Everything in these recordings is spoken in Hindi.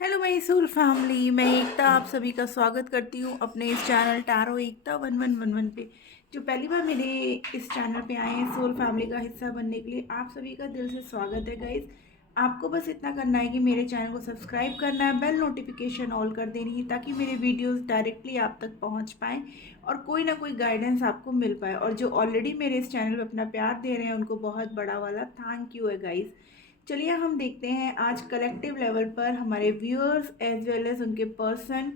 हेलो मैसूर फैमिली, मैं एकता आप सभी का स्वागत करती हूँ अपने इस चैनल टैरो एकता 1111 पे। जो पहली बार मेरे इस चैनल पे आए हैं सोल फैमिली का हिस्सा बनने के लिए, आप सभी का दिल से स्वागत है गाइस। आपको बस इतना करना है कि मेरे चैनल को सब्सक्राइब करना है, बेल नोटिफिकेशन ऑल कर देनी है ताकि मेरे वीडियोस डायरेक्टली आप तक पहुंच पाएँ और कोई ना कोई गाइडेंस आपको मिल पाए। और जो ऑलरेडी मेरे इस चैनल पर अपना प्यार दे रहे हैं उनको बहुत बड़ा वाला थैंक यू है गाइस। चलिए हम देखते हैं आज कलेक्टिव लेवल पर हमारे व्यूअर्स एज वेल एज उनके पर्सन,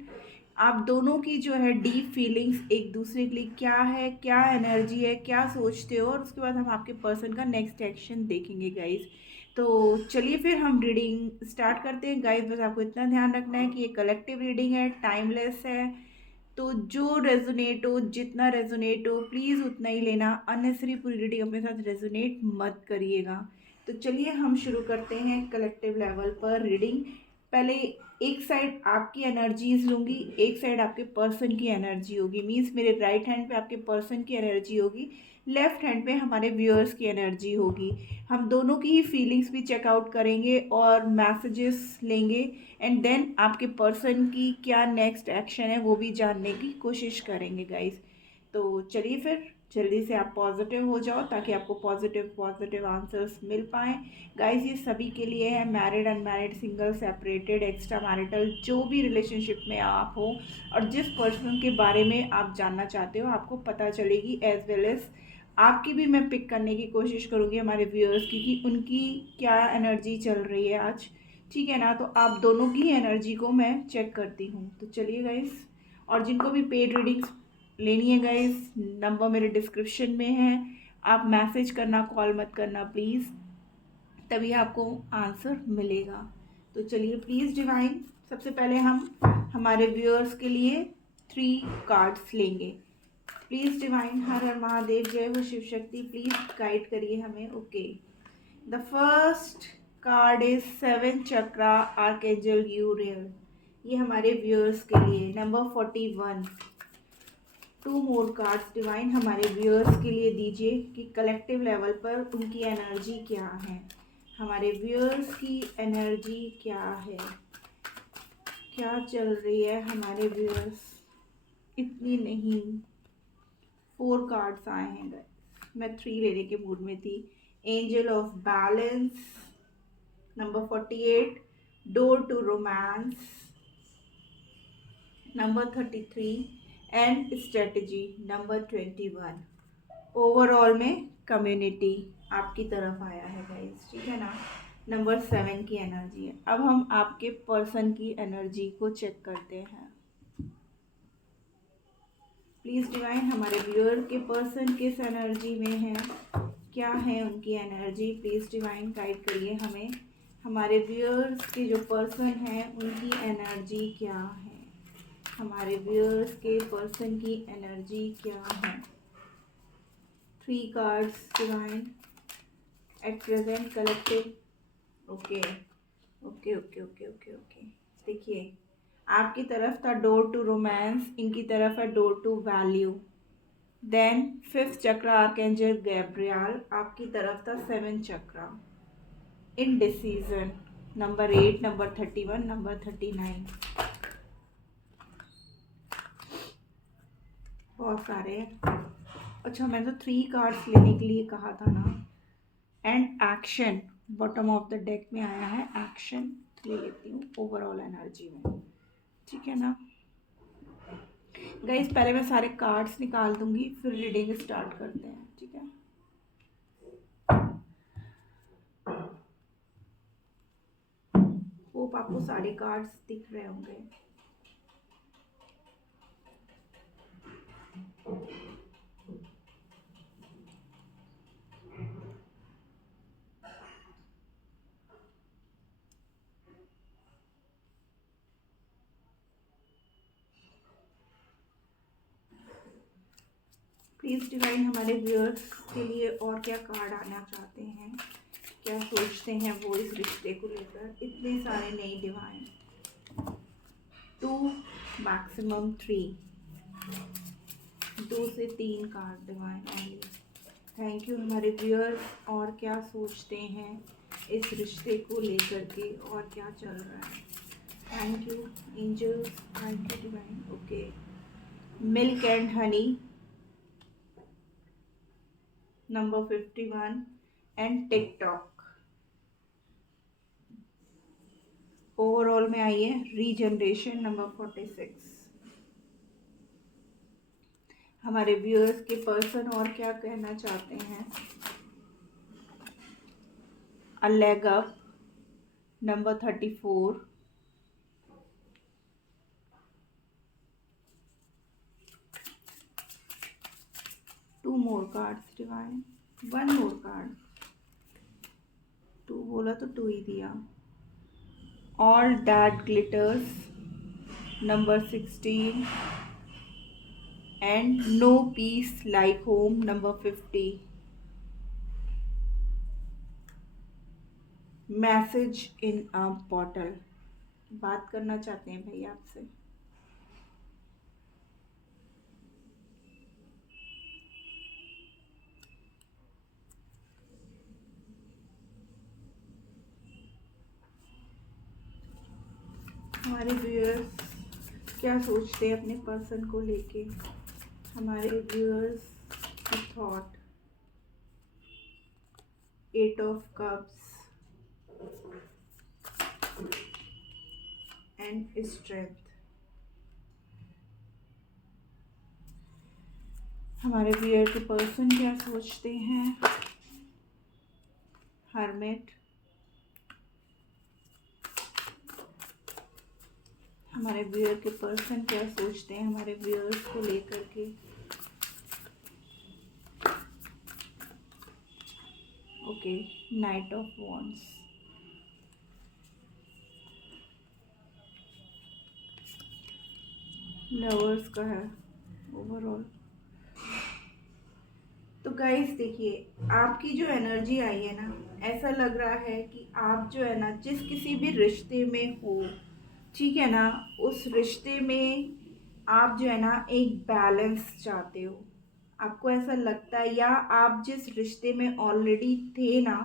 आप दोनों की जो है डीप फीलिंग्स एक दूसरे के लिए क्या है, क्या एनर्जी है, क्या सोचते हो, और उसके बाद हम आपके पर्सन का नेक्स्ट एक्शन देखेंगे गाइज। तो चलिए फिर हम रीडिंग स्टार्ट करते हैं गाइज। बस आपको इतना ध्यान रखना है कि ये कलेक्टिव रीडिंग है, टाइमलेस है। तो जो रेजोनेट हो, जितना रेजोनेट हो प्लीज़ उतना ही लेना, अननेसरी पूरी रीडिंग अपने साथ रेजोनेट मत करिएगा। तो चलिए हम शुरू करते हैं कलेक्टिव लेवल पर रीडिंग। पहले एक साइड आपकी एनर्जीज लूँगी, एक साइड आपके पर्सन की एनर्जी होगी। मीन्स मेरे राइट हैंड पे आपके पर्सन की एनर्जी होगी, लेफ्ट हैंड पे हमारे व्यूअर्स की एनर्जी होगी। हम दोनों की ही फीलिंग्स भी चेकआउट करेंगे और मैसेजेस लेंगे, एंड देन आपके पर्सन की क्या नेक्स्ट एक्शन है वो भी जानने की कोशिश करेंगे गाइस। तो चलिए फिर जल्दी से आप पॉजिटिव हो जाओ ताकि आपको पॉजिटिव पॉजिटिव आंसर्स मिल पाएँ गाइस। ये सभी के लिए है, married, unmarried, single, separated, extra marital, जो भी रिलेशनशिप में आप हो और जिस पर्सन के बारे में आप जानना चाहते हो आपको पता चलेगी। एज वेल एज आपकी भी मैं पिक करने की कोशिश करूँगी हमारे व्यूअर्स की कि उनकी क्या एनर्जी चल रही है आज। ठीक है ना, तो आप दोनों की एनर्जी को मैं चेक करती हूँ। तो चलिए गाइस, और जिनको भी पेड रीडिंग्स लेनी है गाइस, नंबर मेरे डिस्क्रिप्शन में है। आप मैसेज करना, कॉल मत करना प्लीज़, तभी आपको आंसर मिलेगा। तो चलिए प्लीज़ डिवाइन, सबसे पहले हम हमारे व्यूअर्स के लिए 3 कार्ड्स लेंगे। प्लीज़ डिवाइन, हर हर महादेव, जय हो शिव शक्ति, प्लीज़ गाइड करिए हमें। Okay, the first card is 7 chakra archangel Uriel. ये हमारे व्यूअर्स के लिए। नंबर 41, 2 मोर कार्ड्स डिवाइन हमारे व्यूअर्स के लिए दीजिए कि कलेक्टिव लेवल पर उनकी एनर्जी क्या है। हमारे व्यूअर्स की एनर्जी क्या है, क्या चल रही है हमारे व्यूअर्स। इतनी नहीं, 4 कार्ड्स आए हैं गाइस, मैं 3 लेने के मूड में थी। Angel of balance, number 48, door to romance, number 33, and strategy, number 21। Overall में कम्युनिटी आपकी तरफ आया है गाइस, ठीक है ना। नंबर 7 की एनर्जी है। अब हम आपके पर्सन की एनर्जी को चेक करते हैं। प्लीज़ डिवाइन, हमारे व्यूअर के पर्सन किस एनर्जी में है, क्या है उनकी एनर्जी। प्लीज़ डिवाइन गाइड करिए हमें। हमारे व्यूअर्स के जो पर्सन हैं उनकी एनर्जी क्या है, हमारे व्यूअर्स के पर्सन की एनर्जी क्या है। 3 cards divine at present collective. Okay okay okay okay okay okay, देखिए आपकी तरफ था डोर टू रोमांस, इनकी तरफ है door to value. Then 5th चक्र आर्कएंजल गैब्रियल, आपकी तरफ था 7 चक्र इनडिसीजन, नंबर 8, नंबर 31, नंबर 39। बहुत सारे हैं। अच्छा, मैंने तो 3 कार्ड्स लेने के लिए कहा था ना। And action bottom of the deck में आया है, एक्शन ले लेती हूँ ओवरऑल एनर्जी में, ठीक है ना गाइस। पहले मैं सारे कार्ड्स निकाल दूंगी फिर रीडिंग स्टार्ट करते हैं, ठीक है। होप आपको सारे कार्ड्स दिख रहे होंगे। प्लीज़ डिवाइन, हमारे व्यूअर्स के लिए और क्या कार्ड आना चाहते हैं, क्या सोचते हैं वो इस रिश्ते को लेकर। इतने सारे नहीं डिवाइन, 2 मैक्सिमम 3, 2 से 3 card divine only. Thank you हमारे व्यूअर्स, और क्या सोचते हैं इस रिश्ते को लेकर के और क्या चल रहा है। Thank you angels, thank you divine. Okay, milk and honey number 51 and TikTok. Overall में आई है रीजनरेशन नंबर 46। हमारे व्यूअर्स के पर्सन और क्या कहना चाहते हैं। A leg up number 34, two more cards divine, one more card. Two बोला तो टू ही दिया। All that glitters number 16 and no peace like home number 50। Message in a bottle, बात करना चाहते हैं भैया आपसे। हमारे व्यूअर्स क्या सोचते हैं अपने पर्सन को लेके। हमारे व्यूअर्स की thought. 8 of cups and strength. हमारे व्यूअर के पर्सन क्या सोचते हैं। हर्मिट। हमारे व्यूअर के पर्सन क्या सोचते हैं हमारे व्यूअर्स को लेकर के। Okay, night of wands. Lovers का है ओवरऑल। तो गाइस देखिए, आपकी जो एनर्जी आई है ना, ऐसा लग रहा है कि आप जो है ना जिस किसी भी रिश्ते में हो, ठीक है ना, उस रिश्ते में आप जो है ना एक बैलेंस चाहते हो। आपको ऐसा लगता है, या आप जिस रिश्ते में ऑलरेडी थे ना,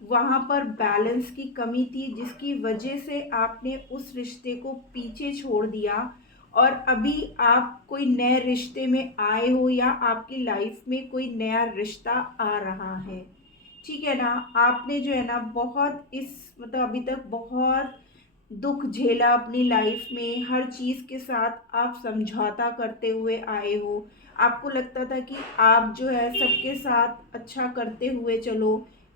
वहाँ पर बैलेंस की कमी थी, जिसकी वजह से आपने उस रिश्ते को पीछे छोड़ दिया और अभी आप कोई नए रिश्ते में आए हो, या आपकी लाइफ में कोई नया रिश्ता आ रहा है। ठीक है ना, आपने जो है ना बहुत इस मतलब अभी तक बहुत दुख झेला अपनी लाइफ में। हर चीज़ के साथ आप समझौता करते हुए आए हो। आपको लगता था कि आप जो है सबके साथ अच्छा करते हुए चलो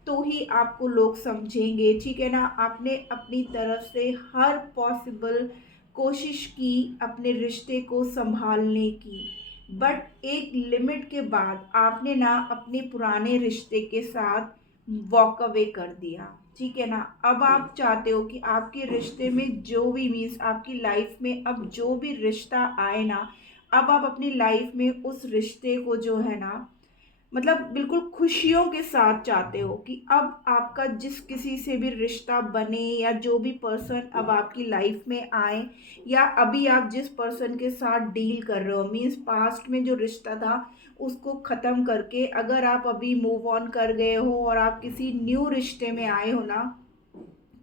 तो ही आपको लोग समझेंगे, ठीक है ना। आपने अपनी तरफ से हर पॉसिबल कोशिश की अपने रिश्ते को संभालने की, बट एक लिमिट के बाद आपने ना अपने पुराने रिश्ते के साथ वॉक अवे कर दिया, ठीक है ना। अब आप चाहते हो कि आपके रिश्ते में जो भी मीन्स आपकी लाइफ में अब जो भी रिश्ता आए ना, अब आप अपनी लाइफ में उस रिश्ते को जो है ना मतलब बिल्कुल खुशियों के साथ चाहते हो कि अब आपका जिस किसी से भी रिश्ता बने, या जो भी पर्सन अब आपकी लाइफ में आए, या अभी आप जिस पर्सन के साथ डील कर रहे हो, मीन्स पास्ट में जो रिश्ता था उसको ख़त्म करके अगर आप अभी मूव ऑन कर गए हो और आप किसी न्यू रिश्ते में आए हो ना,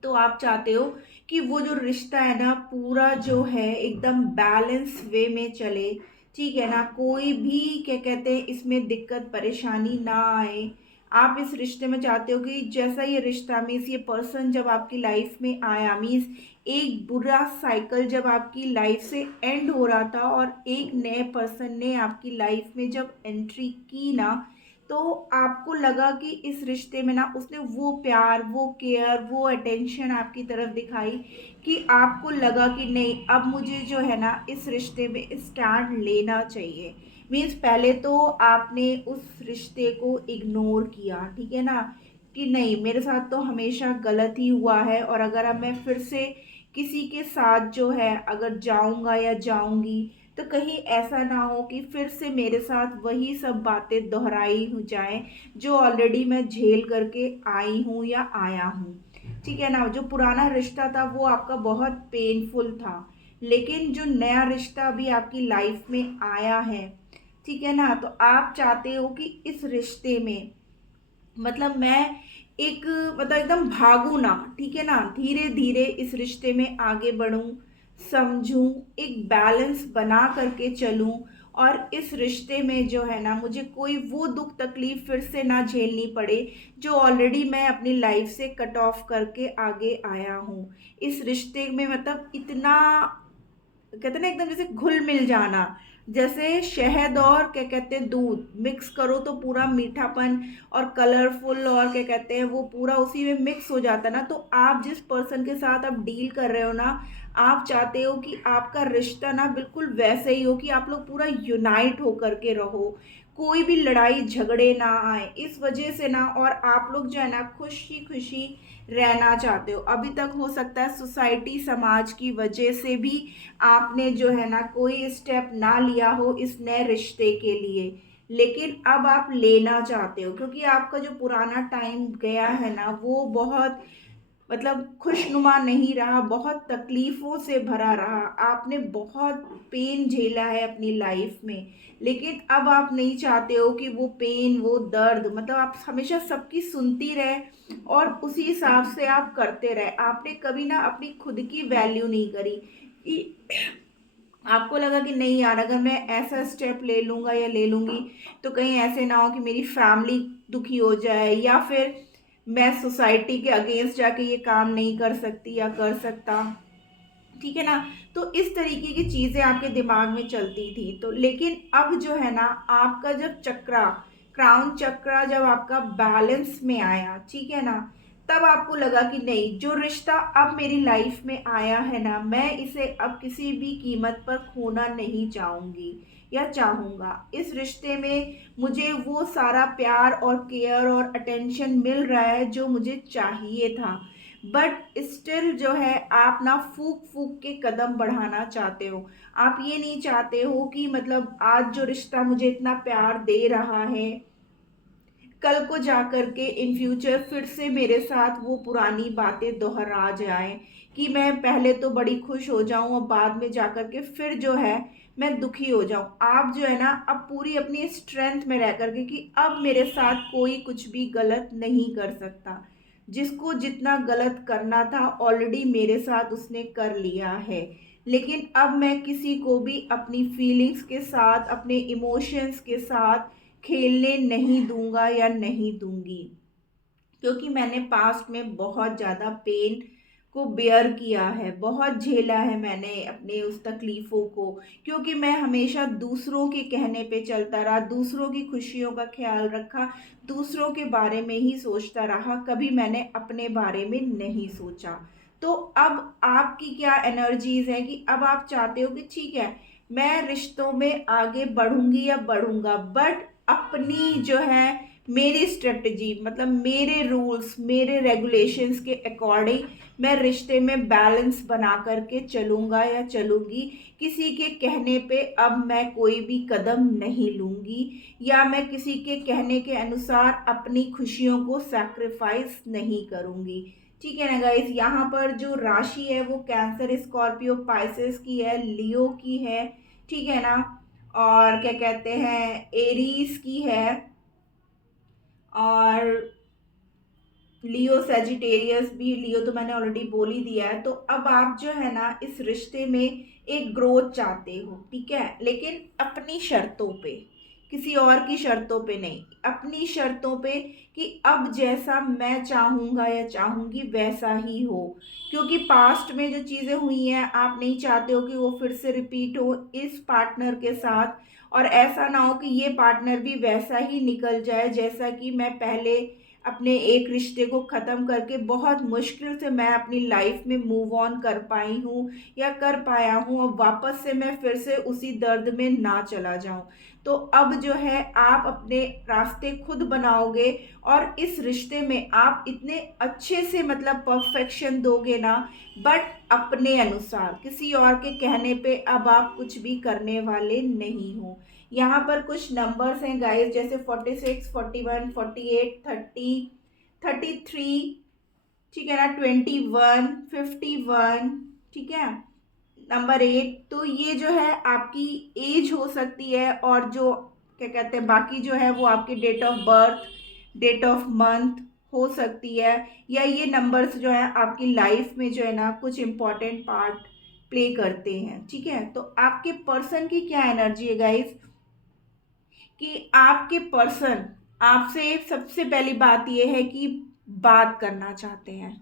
तो आप चाहते हो कि वो जो रिश्ता है ना पूरा जो है एकदम बैलेंस वे में चले, ठीक है ना। कोई भी क्या कहते हैं इसमें दिक्कत परेशानी ना आए। आप इस रिश्ते में चाहते हो कि जैसा ये रिश्ता मीन्स ये पर्सन जब आपकी लाइफ में आया, मीन्स एक बुरा साइकिल जब आपकी लाइफ से एंड हो रहा था और एक नए पर्सन ने आपकी लाइफ में जब एंट्री की ना, तो आपको लगा कि इस रिश्ते में ना उसने वो प्यार, वो केयर, वो अटेंशन आपकी तरफ दिखाई कि आपको लगा कि नहीं, अब मुझे जो है ना इस रिश्ते में स्टैंड लेना चाहिए। मीन्स पहले तो आपने उस रिश्ते को इग्नोर किया, ठीक है ना, कि नहीं मेरे साथ तो हमेशा गलत ही हुआ है, और अगर अब मैं फिर से किसी के साथ जो है अगर जाऊंगा या जाऊंगी तो कहीं ऐसा ना हो कि फिर से मेरे साथ वही सब बातें दोहराई हो जाएं जो ऑलरेडी मैं झेल करके आई हूँ या आया हूँ, ठीक है ना। जो पुराना रिश्ता था वो आपका बहुत पेनफुल था, लेकिन जो नया रिश्ता अभी आपकी लाइफ में आया है, ठीक है ना, तो आप चाहते हो कि इस रिश्ते में मतलब मैं एक मतलब एकदम भागूं ना, ठीक है ना, धीरे धीरे इस रिश्ते में आगे बढ़ूं, समझूं, एक बैलेंस बना करके चलूं, और इस रिश्ते में जो है ना मुझे कोई वो दुख तकलीफ फिर से ना झेलनी पड़े जो ऑलरेडी मैं अपनी लाइफ से कट ऑफ करके आगे आया हूँ। इस रिश्ते में मतलब इतना कहते हैं ना एकदम जैसे घुल मिल जाना, जैसे शहद और क्या कहते हैं दूध मिक्स करो तो पूरा मीठापन और कलरफुल और क्या कहते हैं वो पूरा उसी में मिक्स हो जाता है ना। तो आप जिस पर्सन के साथ आप डील कर रहे हो ना, आप चाहते हो कि आपका रिश्ता ना बिल्कुल वैसे ही हो कि आप लोग पूरा यूनाइट होकर के रहो, कोई भी लड़ाई झगड़े ना आए इस वजह से ना, और आप लोग जो है ना खुशी खुशी रहना चाहते हो। अभी तक हो सकता है सोसाइटी समाज की वजह से भी आपने जो है ना कोई स्टेप ना लिया हो इस नए रिश्ते के लिए, लेकिन अब आप लेना चाहते हो क्योंकि आपका जो पुराना टाइम गया है ना वो बहुत मतलब खुशनुमा नहीं रहा, बहुत तकलीफ़ों से भरा रहा, आपने बहुत पेन झेला है अपनी लाइफ में। लेकिन अब आप नहीं चाहते हो कि वो पेन वो दर्द मतलब आप हमेशा सबकी सुनती रहे और उसी हिसाब से आप करते रहे। आपने कभी ना अपनी खुद की वैल्यू नहीं करी कि आपको लगा कि नहीं यार अगर मैं ऐसा स्टेप ले लूँगा या ले लूँगी तो कहीं ऐसे ना हो कि मेरी फैमिली दुखी हो जाए, या फिर मैं सोसाइटी के अगेंस्ट जाके ये काम नहीं कर सकती या कर सकता, ठीक है ना। तो इस तरीके की चीज़ें आपके दिमाग में चलती थी। तो लेकिन अब जो है ना आपका जब चक्रा क्राउन चक्रा जब आपका बैलेंस में आया, ठीक है ना, तब आपको लगा कि नहीं जो रिश्ता अब मेरी लाइफ में आया है ना मैं इसे अब किसी भी कीमत पर खोना नहीं चाहूँगी या चाहूँगा। इस रिश्ते में मुझे वो सारा प्यार और केयर और अटेंशन मिल रहा है जो मुझे चाहिए था, बट स्टिल जो है आप ना फूक फूक के कदम बढ़ाना चाहते हो। आप ये नहीं चाहते हो कि मतलब आज जो रिश्ता मुझे इतना प्यार दे रहा है कल को जा कर के इन फ्यूचर फिर से मेरे साथ वो पुरानी बातें दोहरा जाएं, कि मैं पहले तो बड़ी खुश हो जाऊं और बाद में जा कर के फिर जो है मैं दुखी हो जाऊं। आप जो है ना अब पूरी अपनी स्ट्रेंथ में रह कर के कि अब मेरे साथ कोई कुछ भी गलत नहीं कर सकता, जिसको जितना गलत करना था ऑलरेडी मेरे साथ उसने कर लिया है। लेकिन अब मैं किसी को भी अपनी फीलिंग्स के साथ अपने इमोशंस के साथ खेलने नहीं दूंगा या नहीं दूंगी, क्योंकि मैंने पास्ट में बहुत ज़्यादा पेन को बेयर किया है, बहुत झेला है मैंने अपने उस तकलीफ़ों को, क्योंकि मैं हमेशा दूसरों के कहने पे चलता रहा, दूसरों की खुशियों का ख्याल रखा, दूसरों के बारे में ही सोचता रहा, कभी मैंने अपने बारे में नहीं सोचा। तो अब आपकी क्या एनर्जीज है कि अब आप चाहते हो कि ठीक है मैं रिश्तों में आगे बढ़ूंगी या बढ़ूंगा, बट अपनी जो है मेरी स्ट्रेटजी मतलब मेरे रूल्स मेरे रेगुलेशंस के अकॉर्डिंग मैं रिश्ते में बैलेंस बना करके चलूँगा या चलूँगी। किसी के कहने पे अब मैं कोई भी कदम नहीं लूँगी, या मैं किसी के कहने के अनुसार अपनी खुशियों को सैक्रिफाइस नहीं करूँगी। ठीक है ना गाइस, यहाँ पर जो राशि है वो कैंसर स्कॉर्पियो पाइसेस की है, लियो की है, ठीक है ना, और क्या कहते हैं एरीज की है, और लियो सेजिटेरियस भी, लियो तो मैंने ऑलरेडी बोल ही दिया है। तो अब आप जो है ना इस रिश्ते में एक ग्रोथ चाहते हो, ठीक है, लेकिन अपनी शर्तों पे, किसी और की शर्तों पे नहीं, अपनी शर्तों पे कि अब जैसा मैं चाहूँगा या चाहूँगी वैसा ही हो, क्योंकि पास्ट में जो चीज़ें हुई हैं आप नहीं चाहते हो कि वो फिर से रिपीट हो इस पार्टनर के साथ, और ऐसा ना हो कि ये पार्टनर भी वैसा ही निकल जाए जैसा कि मैं पहले अपने एक रिश्ते को ख़त्म करके बहुत मुश्किल से मैं अपनी लाइफ में मूव ऑन कर पाई हूँ या कर पाया हूँ, और वापस से मैं फिर से उसी दर्द में ना चला जाऊँ। तो अब जो है आप अपने रास्ते खुद बनाओगे, और इस रिश्ते में आप इतने अच्छे से मतलब परफेक्शन दोगे ना, बट अपने अनुसार, किसी और के कहने पे अब आप कुछ भी करने वाले नहीं हो। यहाँ पर कुछ नंबर्स हैं गाइस, जैसे 46 41 48 30 33, ठीक है ना, 21 51, ठीक है, नंबर 8। तो ये जो है आपकी एज हो सकती है, और जो क्या कहते हैं बाकी जो है वो आपकी date of birth, date of month, हो सकती है, या ये नंबर्स जो है आपकी लाइफ में जो है ना कुछ इम्पोर्टेंट पार्ट प्ले करते हैं। ठीक है, तो आपके पर्सन की क्या एनर्जी है गाइस, कि आपके पर्सन आपसे सबसे पहली बात यह है कि बात करना चाहते हैं।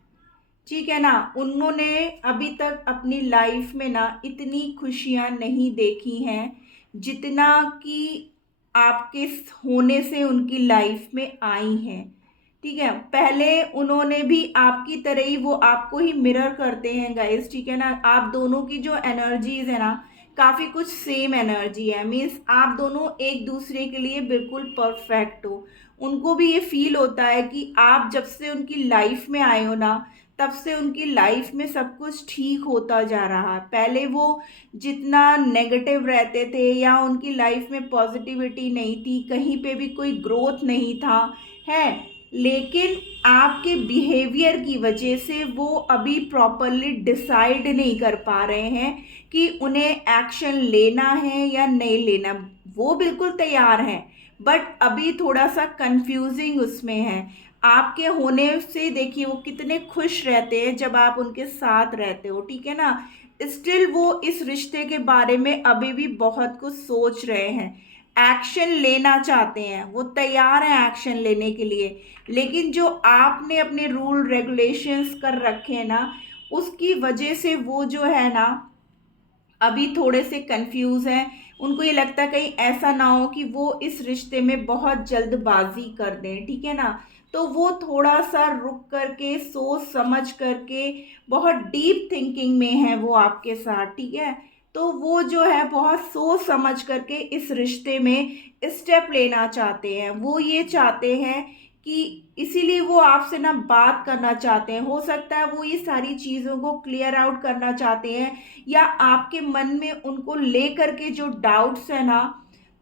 ठीक है ना, उन्होंने अभी तक अपनी लाइफ में ना इतनी खुशियां नहीं देखी हैं जितना कि आपके होने से उनकी लाइफ में आई हैं। ठीक है, पहले उन्होंने भी आपकी तरह ही, वो आपको ही मिरर करते हैं गाइस। ठीक है ना, आप दोनों की जो एनर्जीज है ना काफ़ी कुछ सेम एनर्जी है, मीन्स आप दोनों एक दूसरे के लिए बिल्कुल परफेक्ट हो। उनको भी ये फील होता है कि आप जब से उनकी लाइफ में आए हो ना, तब से उनकी लाइफ में सब कुछ ठीक होता जा रहा है। पहले वो जितना नेगेटिव रहते थे या उनकी लाइफ में पॉजिटिविटी नहीं थी, कहीं पे भी कोई ग्रोथ नहीं था, है, लेकिन आपके बिहेवियर की वजह से वो अभी प्रॉपरली डिसाइड नहीं कर पा रहे हैं कि उन्हें एक्शन लेना है या नहीं लेना। वो बिल्कुल तैयार हैं, बट अभी थोड़ा सा कंफ्यूजिंग उसमें है। आपके होने से देखिए वो कितने खुश रहते हैं जब आप उनके साथ रहते हो। ठीक है ना, स्टिल वो इस रिश्ते के बारे में अभी भी बहुत कुछ सोच रहे हैं, एक्शन लेना चाहते हैं, वो तैयार हैं एक्शन लेने के लिए। लेकिन जो आपने अपने रूल रेगुलेशंस कर रखे हैं ना, उसकी वजह से वो जो है ना अभी थोड़े से कंफ्यूज हैं। उनको ये लगता है कहीं ऐसा ना हो कि वो इस रिश्ते में बहुत जल्दबाजी कर दें। ठीक है ना, तो वो थोड़ा सा रुक करके सोच समझ करके बहुत डीप थिंकिंग में है वो आपके साथ। ठीक है, तो वो जो है बहुत सोच समझ करके इस रिश्ते में स्टेप लेना चाहते हैं। वो ये चाहते हैं कि इसीलिए वो आपसे ना बात करना चाहते हैं। हो सकता है वो ये सारी चीज़ों को क्लियर आउट करना चाहते हैं, या आपके मन में उनको लेकर के जो डाउट्स है ना,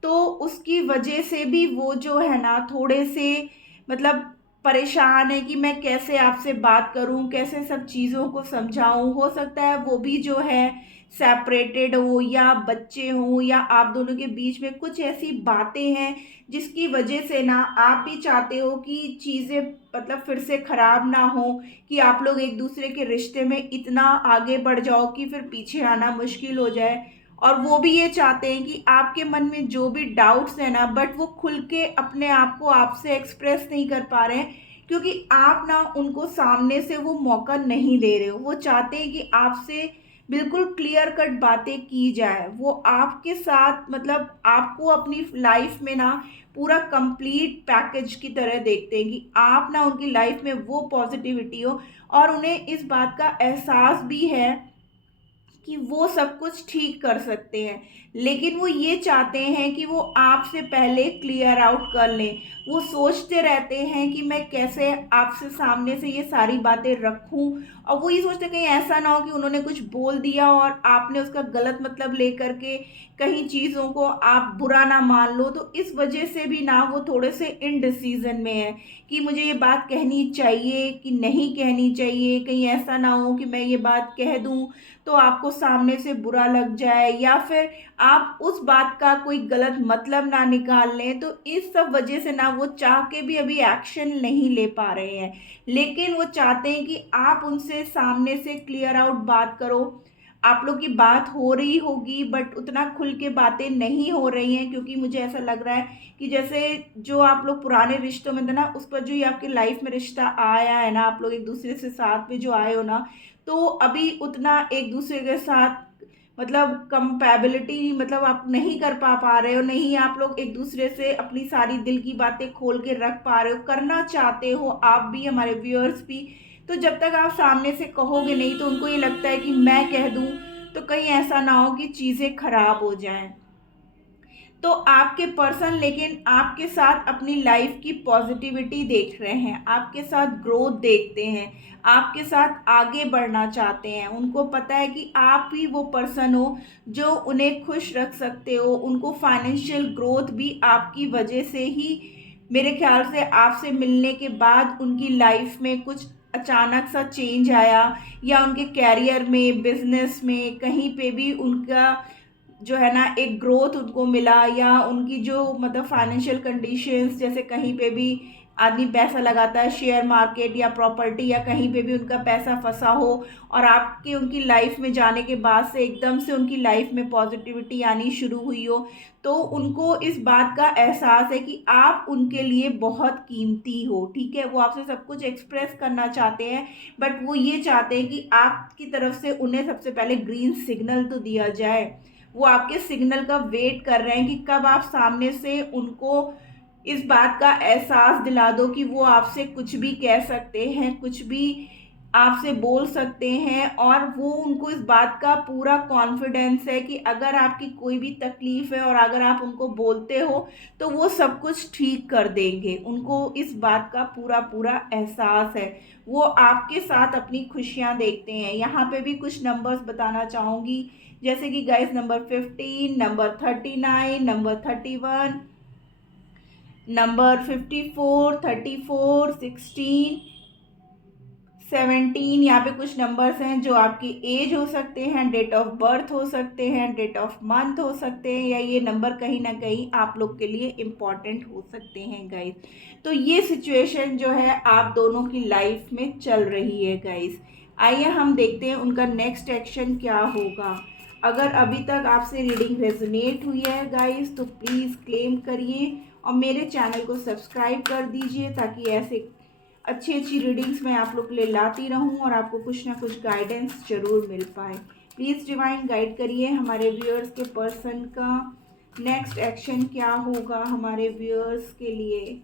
तो उसकी वजह से भी वो जो है ना थोड़े से मतलब परेशान है कि मैं कैसे आपसे बात करूं, कैसे सब चीज़ों को समझाऊं। हो सकता है वो भी जो है सेपरेटेड हो, या बच्चे हों, या आप दोनों के बीच में कुछ ऐसी बातें हैं जिसकी वजह से ना आप भी चाहते हो कि चीज़ें मतलब फिर से ख़राब ना हो, कि आप लोग एक दूसरे के रिश्ते में इतना आगे बढ़ जाओ कि फिर पीछे आना मुश्किल हो जाए। और वो भी ये चाहते हैं कि आपके मन में जो भी डाउट्स हैं ना, बट वो खुल के अपने आप को आपसे एक्सप्रेस नहीं कर पा रहे हैं, क्योंकि आप ना उनको सामने से वो मौका नहीं दे रहे हो। वो चाहते हैं कि आपसे बिल्कुल क्लियर कट बातें की जाए। वो आपके साथ मतलब आपको अपनी लाइफ में ना पूरा कंप्लीट पैकेज की तरह देखते हैं, कि आप ना उनकी लाइफ में वो पॉजिटिविटी हो, और उन्हें इस बात का एहसास भी है कि वो सब कुछ ठीक कर सकते हैं। लेकिन वो ये चाहते हैं कि वो आपसे पहले क्लियर आउट कर लें। वो सोचते रहते हैं कि मैं कैसे आपसे सामने से ये सारी बातें रखूं, और वो ये सोचते हैं कहीं ऐसा ना हो कि उन्होंने कुछ बोल दिया और आपने उसका गलत मतलब लेकर के कहीं चीज़ों को आप बुरा ना मान लो। तो इस वजह से भी ना वो थोड़े से इनडिसीजन में है कि मुझे ये बात कहनी चाहिए कि नहीं कहनी चाहिए। कहीं ऐसा ना हो कि मैं ये बात कह दूं तो आपको सामने से बुरा लग जाए, या फिर आप उस बात का कोई गलत मतलब ना निकाल लें। तो इस सब वजह से ना वो चाह के भी अभी एक्शन नहीं ले पा रहे हैं। लेकिन वो चाहते हैं कि आप उनसे सामने से क्लियर आउट बात करो। आप लोग की बात हो रही होगी, बट उतना खुल के बातें नहीं हो रही हैं, क्योंकि मुझे ऐसा लग रहा है कि जैसे जो आप लोग पुराने रिश्तों में थे ना, उस पर जो ये आपके लाइफ में रिश्ता आया है ना, आप लोग एक दूसरे से साथ में जो आए हो ना, तो अभी उतना एक दूसरे के साथ मतलब कंपेबिलिटी मतलब आप नहीं कर पा रहे हो, नहीं आप लोग एक दूसरे से अपनी सारी दिल की बातें खोल के रख पा रहे हो। करना चाहते हो आप भी, हमारे व्यूअर्स भी। तो जब तक आप सामने से कहोगे नहीं, तो उनको ये लगता है कि मैं कह दूं तो कहीं ऐसा ना हो कि चीज़ें खराब हो जाएं। तो आपके पर्सन लेकिन आपके साथ अपनी लाइफ की पॉजिटिविटी देख रहे हैं, आपके साथ ग्रोथ देखते हैं, आपके साथ आगे बढ़ना चाहते हैं। उनको पता है कि आप ही वो पर्सन हो जो उन्हें खुश रख सकते हो। उनको फाइनेंशियल ग्रोथ भी आपकी वजह से ही, मेरे ख्याल से आपसे मिलने के बाद उनकी लाइफ में कुछ अचानक सा चेंज आया, या उनके कैरियर में, बिजनेस में, कहीं पे भी उनका जो है ना एक ग्रोथ उनको मिला, या उनकी जो मतलब फाइनेंशियल कंडीशंस जैसे कहीं पे भी आदमी पैसा लगाता है शेयर मार्केट या प्रॉपर्टी या कहीं पे भी उनका पैसा फंसा हो और आपके उनकी लाइफ में जाने के बाद से एकदम से उनकी लाइफ में पॉजिटिविटी आनी शुरू हुई हो, तो उनको इस बात का एहसास है कि आप उनके लिए बहुत कीमती हो। ठीक है, वो आपसे सब कुछ एक्सप्रेस करना चाहते हैं, बट वो ये चाहते हैं कि आपकी तरफ से उन्हें सबसे पहले ग्रीन सिग्नल तो दिया जाए। वो आपके सिग्नल का वेट कर रहे हैं कि कब आप सामने से उनको इस बात का एहसास दिला दो कि वो आपसे कुछ भी कह सकते हैं, कुछ भी आपसे बोल सकते हैं, और वो उनको इस बात का पूरा कॉन्फिडेंस है कि अगर आपकी कोई भी तकलीफ़ है और अगर आप उनको बोलते हो तो वो सब कुछ ठीक कर देंगे। उनको इस बात का पूरा पूरा एहसास है। वो आपके साथ अपनी खुशियाँ देखते हैं। यहाँ पे भी कुछ नंबर्स बताना चाहूँगी, जैसे कि guys number 15, number 39, number 31, number 54, 34, 16, 17। यहाँ पे कुछ नंबर्स हैं जो आपकी एज हो सकते हैं, डेट ऑफ बर्थ हो सकते हैं, डेट ऑफ मंथ हो सकते हैं, या ये नंबर कहीं ना कहीं आप लोग के लिए इम्पॉर्टेंट हो सकते हैं गाइस। तो ये सिचुएशन जो है आप दोनों की लाइफ में चल रही है गाइस। आइए हम देखते हैं उनका नेक्स्ट एक्शन क्या होगा। अगर अभी तक आपसे रीडिंग रेजोनेट हुई है गाइस तो प्लीज़ क्लेम करिए और मेरे चैनल को सब्सक्राइब कर दीजिए, ताकि ऐसे अच्छी अच्छी रीडिंग्स मैं आप लोग के लिए लाती रहूं और आपको कुछ ना कुछ गाइडेंस ज़रूर मिल पाए। प्लीज़ डिवाइन गाइड करिए हमारे व्यूअर्स के पर्सन का नेक्स्ट एक्शन क्या होगा, हमारे व्यूअर्स के लिए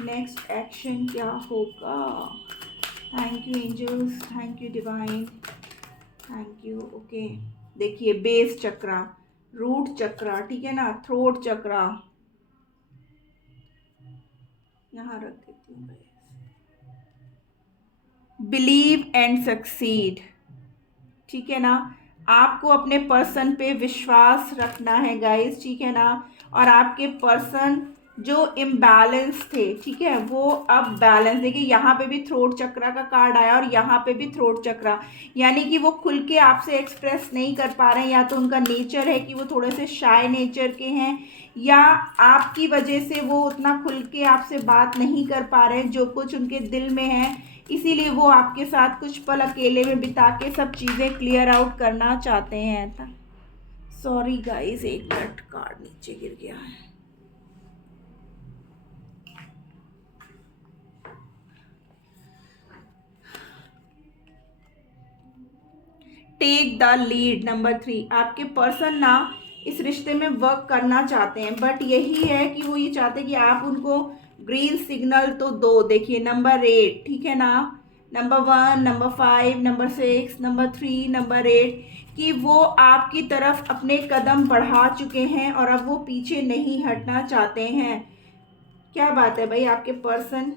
नेक्स्ट एक्शन क्या होगा। Thank you angels, thank you divine, thank you. Okay, देखिए बेस चक्रा, रूट चक्रा, ठीक है ना, थ्रोट चक्रा, यहाँ रख देती हूँ। बिलीव एंड सक्सीड, ठीक है ना, आपको अपने पर्सन पे विश्वास रखना है गाइस, ठीक है ना, और आपके पर्सन जो इम्बैलेंस थे, ठीक है, वो अब बैलेंस। देखिए यहाँ पे भी थ्रोट चक्रा का कार्ड आया और यहाँ पे भी थ्रोट चक्रा, यानी कि वो खुल के आपसे एक्सप्रेस नहीं कर पा रहे हैं, या तो उनका नेचर है कि वो थोड़े से शाय नेचर के हैं, या आपकी वजह से वो उतना खुल के आपसे बात नहीं कर पा रहे हैं जो कुछ उनके दिल में है, इसीलिए वो आपके साथ कुछ पल अकेले में बिता के सब चीज़ें क्लियर आउट करना चाहते हैं। सॉरी गाइस, एक मिनट, कार्ड नीचे गिर गया है। Take the lead, number 3। आपके पर्सन ना इस रिश्ते में वर्क करना चाहते हैं, बट यही है कि वो ये चाहते हैं कि आप उनको ग्रीन सिग्नल तो दो। देखिए नंबर 8, ठीक है ना, number 1, number 5, number 6, number 3, number 8, कि वो आपकी तरफ अपने कदम बढ़ा चुके हैं और अब वो पीछे नहीं हटना चाहते हैं। क्या बात है भाई, आपके पर्सन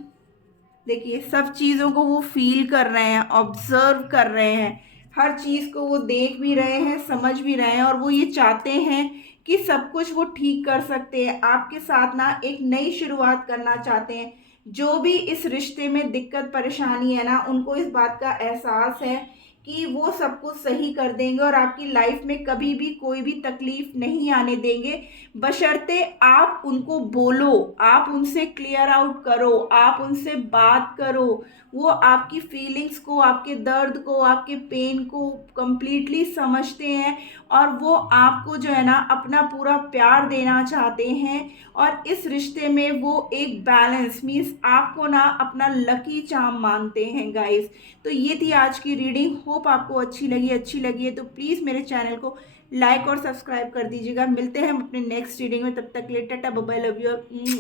देखिए सब चीज़ों को वो फील कर रहे हैं, ऑब्जर्व कर रहे हैं, हर चीज़ को वो देख भी रहे हैं, समझ भी रहे हैं, और वो ये चाहते हैं कि सब कुछ वो ठीक कर सकते हैं। आपके साथ ना एक नई शुरुआत करना चाहते हैं। जो भी इस रिश्ते में दिक्कत परेशानी है ना, उनको इस बात का एहसास है कि वो सब कुछ सही कर देंगे और आपकी लाइफ में कभी भी कोई भी तकलीफ नहीं आने देंगे, बशर्ते आप उनको बोलो, आप उनसे क्लियर आउट करो, आप उनसे बात करो। वो आपकी फीलिंग्स को, आपके दर्द को, आपके पेन को कंप्लीटली समझते हैं और वो आपको जो है ना अपना पूरा प्यार देना चाहते हैं, और इस रिश्ते में वो एक बैलेंस मीन्स आपको ना अपना लकी चार्म मानते हैं गाइस। तो ये थी आज की रीडिंग, होप आपको अच्छी लगी है तो प्लीज़ मेरे चैनल को लाइक और सब्सक्राइब कर दीजिएगा। मिलते हैं हम अपने नेक्स्ट रीडिंग में, तब तक के लिए tata bye bye, love you.